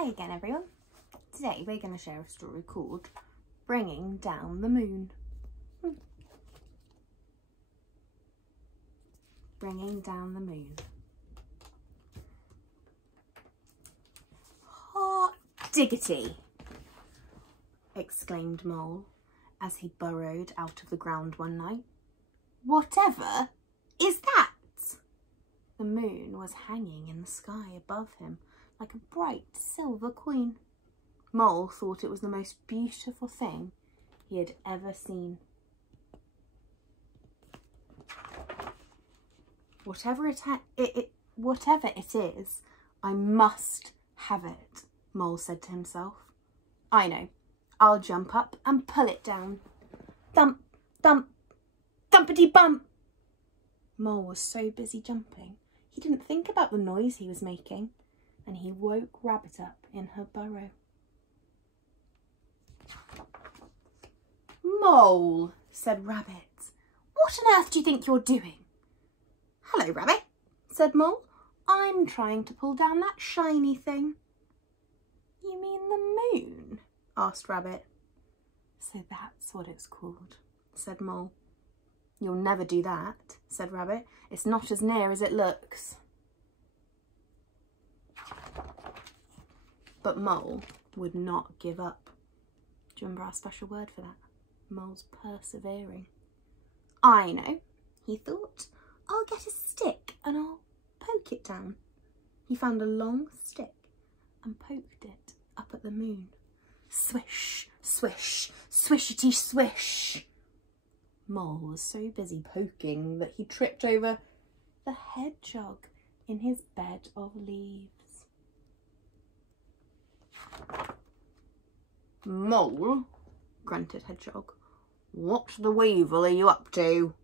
Hi again everyone. Today we're going to share a story called Bringing Down the Moon. Bringing Down the Moon. Hot diggity! Exclaimed Mole as he burrowed out of the ground one night. Whatever is that? The moon was hanging in the sky above him like a bright silver queen. Mole thought it was the most beautiful thing he had ever seen. Whatever it is, I must have it, Mole said to himself. I know, I'll jump up and pull it down. Thump, thump, thumpity bump. Mole was so busy jumping, he didn't think about the noise he was making, and he woke Rabbit up in her burrow. Mole, said Rabbit, what on earth do you think you're doing? Hello, Rabbit, said Mole. I'm trying to pull down that shiny thing. You mean the moon? Asked Rabbit. So that's what it's called, said Mole. You'll never do that, said Rabbit. It's not as near as it looks. But Mole would not give up. Do you remember our special word for that? Mole's persevering. I know, he thought. I'll get a stick and I'll poke it down. He found a long stick and poked it up at the moon. Swish, swish, swishity swish. Mole was so busy poking that he tripped over the hedgehog in his bed of leaves. Mole, grunted Hedgehog, what the weevil are you up to?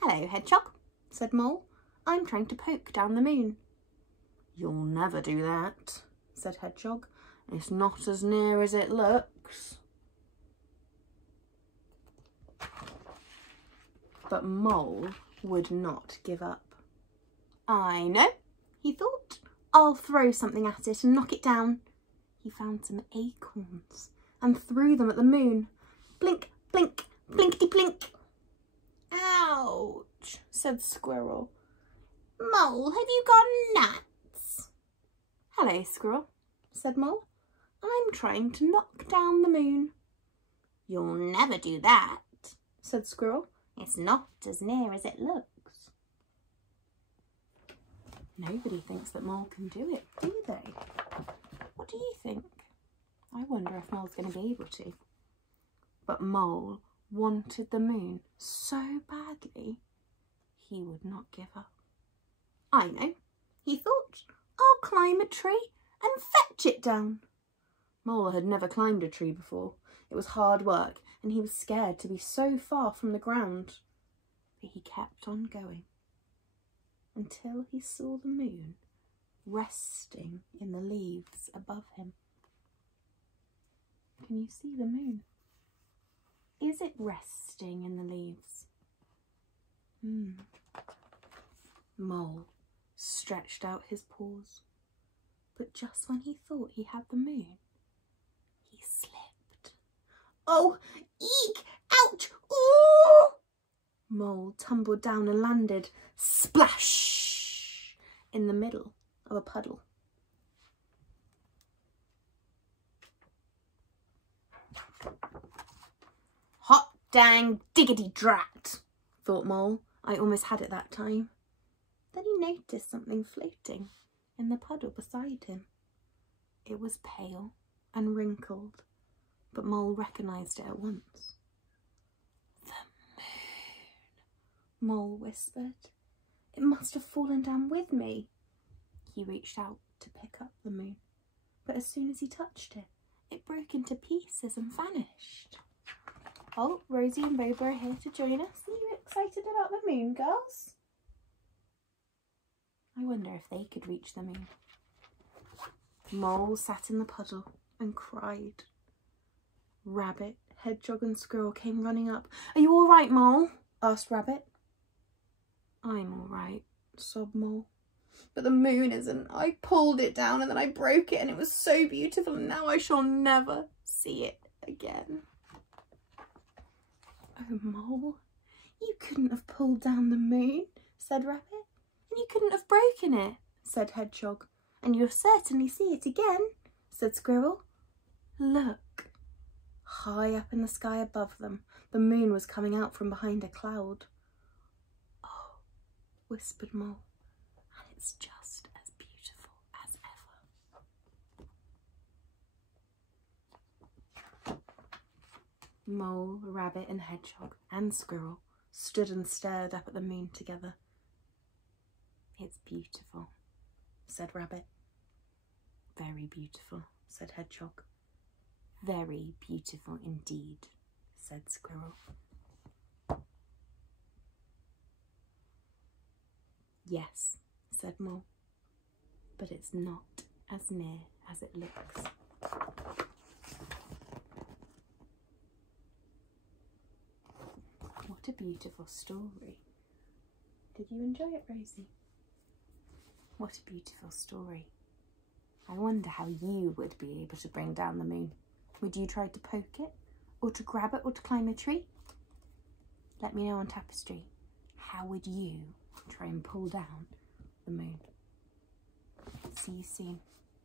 Hello, Hedgehog, said Mole. I'm trying to poke down the moon. You'll never do that, said Hedgehog. It's not as near as it looks. But Mole would not give up. I know, he thought. I'll throw something at it and knock it down. He found some acorns and threw them at the moon. Blink, blink, blinkety blink. Ouch, said Squirrel. Mole, have you gone nuts? Hello, Squirrel, said Mole. I'm trying to knock down the moon. You'll never do that, said Squirrel. It's not as near as it looks. Nobody thinks that Mole can do it, do they? What do you think? I wonder if Mole's going to be able to. But Mole wanted the moon so badly, he would not give up. I know, he thought. I'll climb a tree and fetch it down. Mole had never climbed a tree before. It was hard work and he was scared to be so far from the ground. But he kept on going until he saw the moon resting in the leaves above him. Can you see the moon? Is it resting in the leaves? Mole stretched out his paws, but just when he thought he had the moon, he slipped. Oh, eek, ouch, ooh! Mole tumbled down and landed, splash, in the middle of a puddle. Hot dang diggity drat, thought Mole. I almost had it that time. Then he noticed something floating in the puddle beside him. It was pale and wrinkled, but Mole recognised it at once. The moon, Mole whispered. It must have fallen down with me. He reached out to pick up the moon, but as soon as he touched it, it broke into pieces and vanished. Oh, Rosie and Bobo are here to join us. Are you excited about the moon, girls? I wonder if they could reach the moon. Mole sat in the puddle and cried. Rabbit, Hedgehog and Squirrel came running up. Are you all right, Mole? Asked Rabbit. I'm all right, sobbed Mole. but the moon isn't. I pulled it down and then I broke it and it was so beautiful and now I shall never see it again. Oh, Mole, you couldn't have pulled down the moon, said Rabbit. And you couldn't have broken it, said Hedgehog. And you'll certainly see it again, said Squirrel. Look, high up in the sky above them, the moon was coming out from behind a cloud. Oh, whispered Mole, and it's just as beautiful as ever. Mole, Rabbit and Hedgehog and Squirrel stood and stared up at the moon together. It's beautiful, said Rabbit. Very beautiful, said Hedgehog. Very beautiful indeed, said Squirrel. Yes, said Mole, but it's not as near as it looks. What a beautiful story. Did you enjoy it, Rosie? What a beautiful story. I wonder how you would be able to bring down the moon. Would you try to poke it, or to grab it, or to climb a tree? Let me know on Tapestry. How would you try and pull down the moon? See you soon.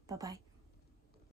Bye-bye.